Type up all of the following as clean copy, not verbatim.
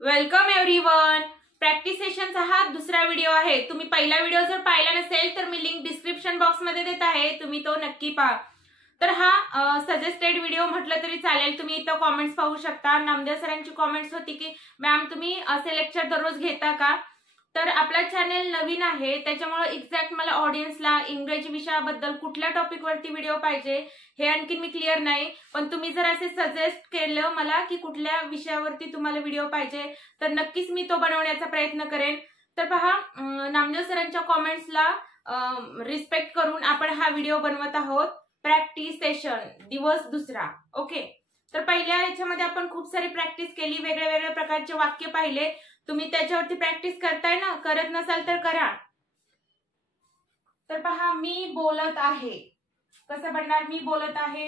Welcome everyone. Practice सेशनचा हा दुसरा video आहे. तुम्ही पहिला व्हिडिओ जर पाहिला नसेल तर मी लिंक डिस्क्रिप्शन बॉक्स मध्ये देत आहे, तुम्ही तो नक्की पहा. तर हा सजेस्टेड व्हिडिओ म्हटलं तरी चालेल. तुम्ही इथं कॉमेंट्स पाहू शकता. नामदेव सरांची कॉमेंट्स होती की मॅम तुम्ही असे लेक्चर दररोज घेता का. तर आपला चॅनल नवीन आहे त्याच्यामुळे एक्झॅक्ट मला ऑडियन्सला इंग्रजी विषयाबद्दल कुठल्या टॉपिक वरती व्हिडिओ पाहिजे हे आणखी मी क्लिअर नाही. पण तुम्ही जर असे सजेस्ट केलं मला की कुठल्या विषयावरती तुम्हाला व्हिडिओ पाहिजे तर नक्कीच मी तो बनवण्याचा प्रयत्न करेन. तर पहा, नामदेव सरांच्या कॉमेंट्सला रिस्पेक्ट करून आपण हा व्हिडिओ बनवत आहोत. प्रॅक्टिस सेशन दिवस दुसरा. ओके, तर पहिल्या याच्यामध्ये आपण खूप सारी प्रॅक्टिस केली, वेगळ्या वेगळ्या प्रकारचे वाक्य पाहिले. तुम्ही त्याच्यावरती प्रॅक्टिस करताय ना, करत नसाल तर करा. तर पहा, मी बोलत आहे कसं बनणार. मी बोलत आहे,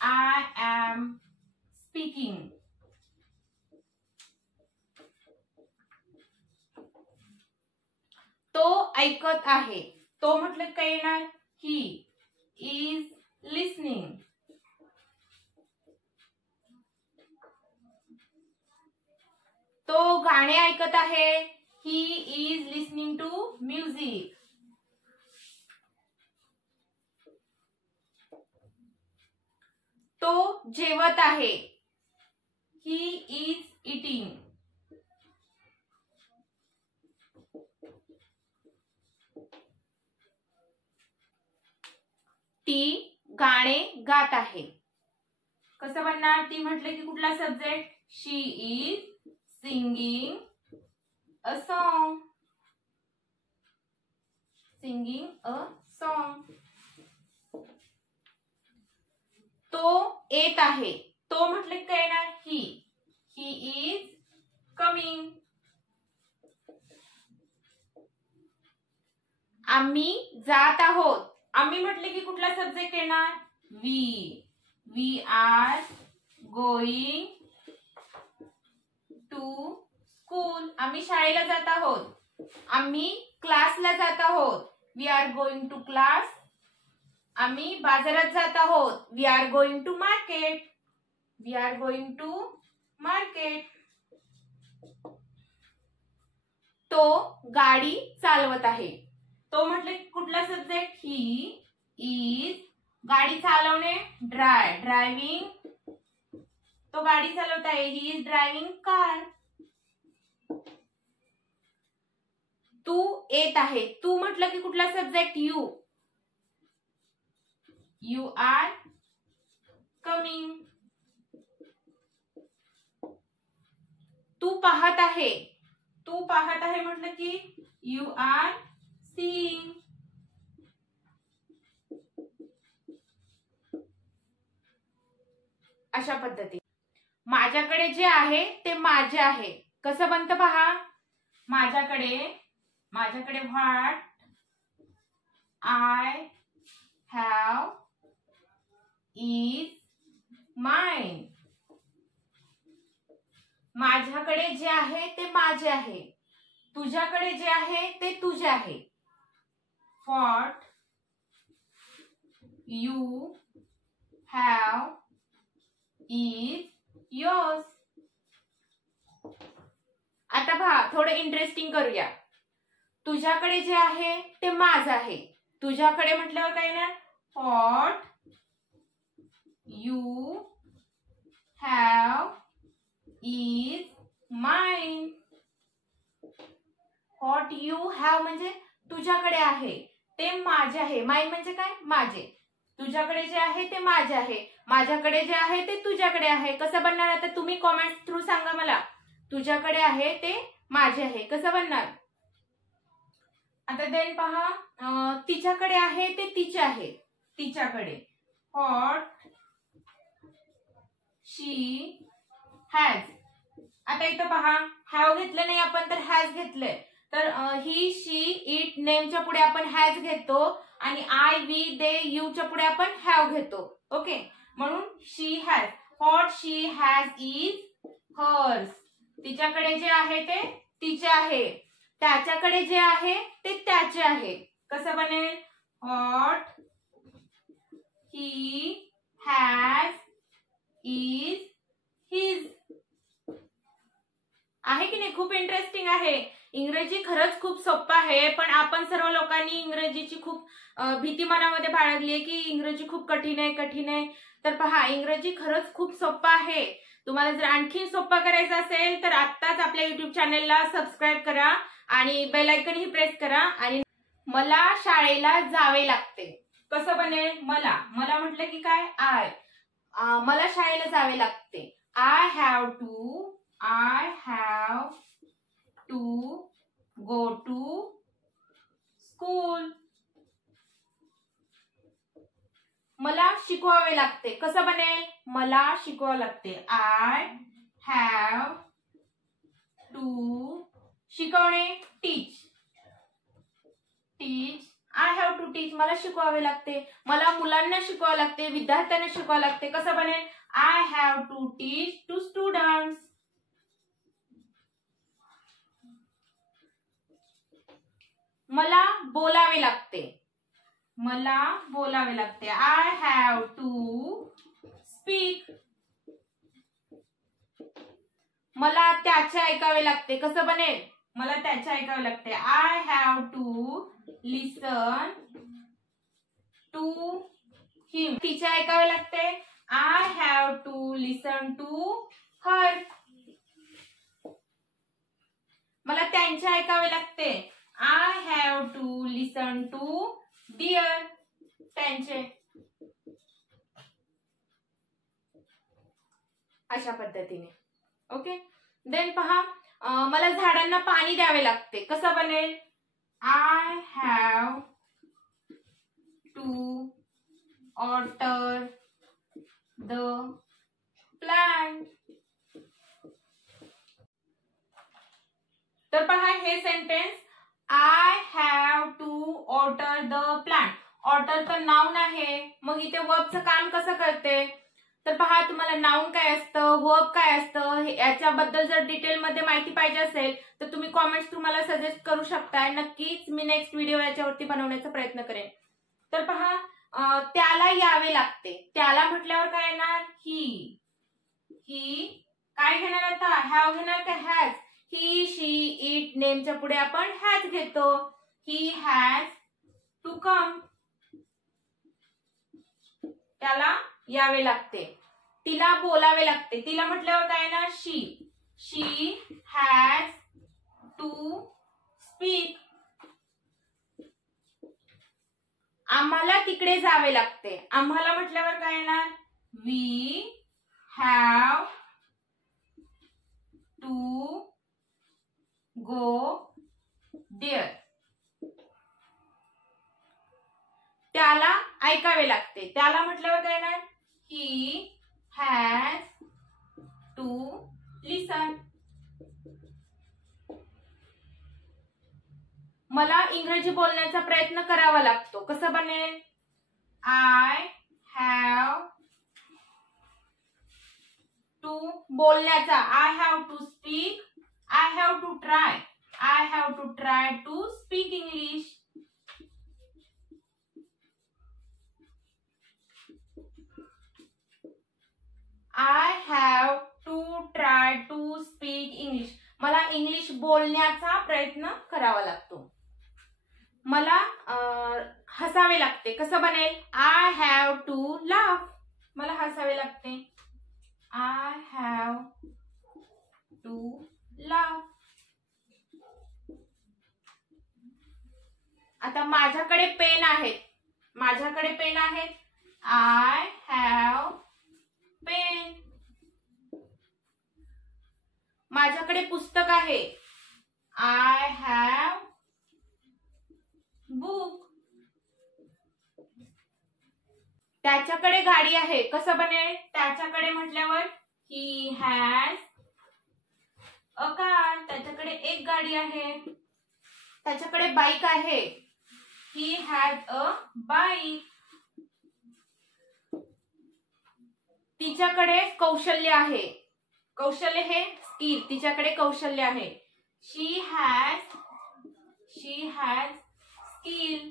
आय एम स्पीकिंग. तो ऐकत आहे. तो म्हटलं काय येणार, ही इज लिसनिंग. तो गाणे ऐकत आहे, he is listening to music. तो जेवत आहे, ही इज इटिंग. ती गाणे गात आहे. कसं बनणार, ती म्हटलं की कुठला subject, she is singing a song. Singing a song. तो येत आहे. तो म्हटलं काय येणार, ही इज कमिंग. आम्ही जात आहोत. आम्ही म्हटले की कुठला सब्जेक्ट येणार, we are going to school. आम्ही शाळेला जात आहोत. आम्ही क्लासला जात आहोत, we are going to class. आम्ही बाजारात जात आहोत, we are going to market. We are going to market. तो गाडी चालवत आहे. तो म्हटले कुठला सब्जेक्ट, ही इज. गाडी चालवणे, ड्रायव्हिंग. तो गाडी चालवत आहे, ही इज ड्रायव्हिंग कार. तू येत आहे. तू म्हटलं की कुठला सब्जेक्ट, यू आर कमिंग. तू पाहत आहे. तू पाहत आहे म्हटलं की यू आर सीइंग. अशा पद्धती. माझ्याकडे जे आहे ते माझे आहे. कसं बनतं पहा, माझ्याकडे what I have is mine. माझ्याकडे जे आहे ते माझे आहे. तुझ्याकडे जे आहे ते तुझे आहे. What you have is yours. आता पहा, थोडं इंटरेस्टिंग करूया. तुझ्याकडे जे आहे ते माझं आहे. तुझ्याकडे म्हटल्यावर काय ना, what you have is mine. What you have म्हणजे तुझ्याकडे आहे ते माझे आहे. माइन म्हणजे काय, माझे. तुझ्याकडे जे आहे ते माझे आहे. माझ्याकडे जे आहे ते तुझ्याकडे आहे. कसं बनणार, आता तुम्ही कॉमेंट थ्रू सांगा मला. तुझ्याकडे आहे ते माझे आहे, कसं बनणार. आता देन पहा, तिच्याकडे आहे ते तिचे आहे. तिच्याकडे, व्हॉट शी हॅज. आता इथं पहा, हॅव घेतलं नाही आपण तर हॅज घेतलंय. तर ही शी इट नेमच्या पुढे आपण हॅज घेतो आणि आय वी दे यूच्या पुढे आपण हॅव घेतो. ओके, म्हणून she has. What she has is hers. तिच्याकडे जे आहे ते तिचे आहे. त्याच्याकडे जे आहे ते त्याचे आहे. कसं बनेल, what he has is his. आहे की नाही, खूप इंटरेस्टिंग आहे. इंग्रजी खरंच खूप सोपं आहे, पण आपण सर्व लोकांनी इंग्रजीची खूप भीती मनामध्ये बाळगली आहे की इंग्रजी खूप कठीण आहे. तर पहा, इंग्रजी खरंच खूप सोपं आहे. तुम्हाला जर आणखी सोपं करायचं असेल तर आत्ताच आपल्या युट्यूब चॅनेलला सबस्क्राईब करा आणि बेल आयकन ही प्रेस करा. आणि मला शाळेला जावे लागते कसं बनेल? मला म्हटलं की काय? मला शाळेला जावे लागते. I have to go to school. मला शिकवावे लागते कसं बनेल? मला शिकवावे लागते. आय हॅव टू शिकवणे टीच. आय हॅव टू टीच मला शिकवावे लागते. मला मुलांना शिकवावे लागते, विद्यार्थ्यांना शिकवावे लागते कसं बनेल? I have to teach to students. मला बोलावे लागते. I have to speak. मला त्याचे ऐकावे लागते कसं बनेल? मला त्याचे ऐकावे लागते. I have to listen to him. तिचे ऐकावे लागते. I have to listen to her. मला त्यांचे ऐकावे लागते. I have to listen to dear. त्यांचे. अशा पद्धतीने. ओके. देन पहा, मला झाडांना पाणी द्यावे लागते कसं बनेल? I have to water the plant. तर पहा हे sentence, I have to water the plant. Water तर नाउन आहे, मग इथे वर्बचं काम कसं करते? तर पहा, तुम्हाला नाउन काय असतं, वर्ब काय असतं, याच्याबद्दल जर डिटेलमध्ये माहिती पाहिजे असेल तर तुम्ही कॉमेंट्स तुम्हाला सजेस्ट करू शकताय. नक्कीच मी नेक्स्ट व्हिडिओ याच्यावरती बनवण्याचा प्रयत्न करेन. तर पहा, त्याला यावे लागते. त्याला म्हटल्यावर काय येणार? ही काय घेणार आता? हॅव घेणार का हॅज? ही, शी, इट नेमच्या पुढे आपण हॅज घेतो. He has to come. त्याला यावे लागते. तिला बोलावे लागते. तिला म्हटल्यावर काय येणार? She has to speak. आम्हाला तिकडे जावे लागते. आम्हाला म्हटल्यावर काय येणार? We have to go there. त्याला ऐकावे लागते. त्याला म्हटल्यावर काय येणार? He has to listen. मला इंग्रजी बोलण्याचा प्रयत्न करावा लागतो कसं बनेल? आय हॅव टू बोलण्याचा. I have to speak. I have to try. I have to try to speak English. I have to try to speak English. मला इंग्लिश बोलण्याचा प्रयत्न करावा लागतो. मला हसावे लागते कसं बनेल? I have to laugh. मला हसावे लागते. I have to laugh. आता माझ्याकडे पेन आहेत. I have pen. माझ्याकडे पुस्तक आहे. I have book. त्याच्याकडे गाडी आहे कसं बनेल? त्याच्याकडे म्हटल्यावर ही हॅज अ कार. त्याच्याकडे एक गाडी आहे. त्याच्याकडे बाईक आहे. He has a bike. तिच्याकडे कौशल्य आहे. कौशल्य हे स्किल. तिच्याकडे कौशल्य आहे. शी हॅज स्किल.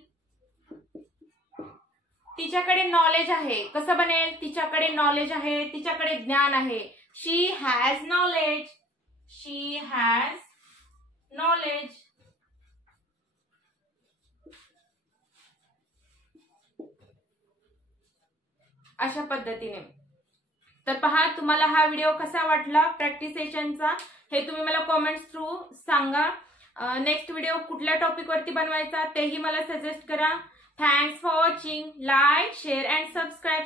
तिच्याकडे नॉलेज आहे कसं बनेल? तिच्याकडे नॉलेज आहे. तिच्याकडे ज्ञान आहे. शी हॅज नॉलेज. Has knowledge. अशा पद्धतीने. तर पहा तुम्हाला हा व्हिडिओ कसा वाटला प्रॅक्टिस सेशनचा हे तुम्ही मला कॉमेंट्स थ्रू सांगा. नेक्स्ट व्हिडिओ कुठल्या टॉपिक वरती बनवायचा तेही मला सजेस्ट करा. Thanks for watching. Like, share and subscribe.